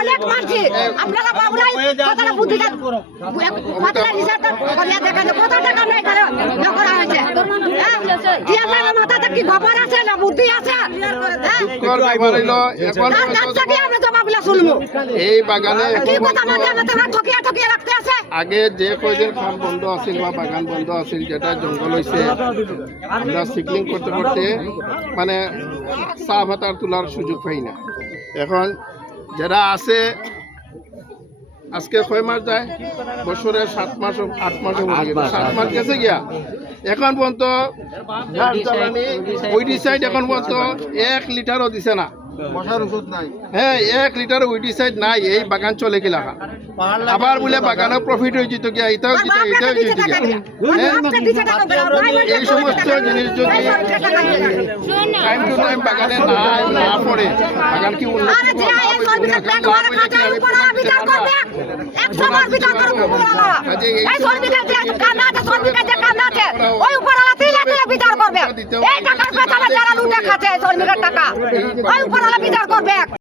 অনেক মানছি আপনারা বাবুরাই কতটা বুদ্ধিটা কতটা রিসার্চ করিয়া দেখেন কত টাকা নাই করা হয়েছে জিয়ার মাথাতে কি খবর আছে না বুদ্ধি আছে আমরা জবাবগুলো শুনবো এই বাগানে কি কথা মাঝে আমরা ঠকিয়া ঠকিয়া রাখতে আছে আগে যে কয়দিন খাম বন্ধ আছিল বা বাগান বন্ধ আছিল যেটা জঙ্গল হয়েছে আমরা সিকলিং করতে করতে মানে চা ভাতার তোলার সুযোগ পাই না এখন যারা আছে আজকে কয় মাস যায় বছরের 7 মাস 8 মাসও হয়ে গেছে 7 মাস গেছে গিয়া এখন পর্যন্ত উইডিসাইড এখন পর্যন্ত 1 লিটারও দিছে না হ্যাঁ 1 লিটার উইডিসাইড নাই এই বাগান চলে গেলা আবার বলে বাগানে প্রফিট হয়ে যেত গিয়া এটাও এই সমস্ত জিনিস যদি টাইম টু টাইম বাগানে না পড়ে বাগান কি বিচার করবে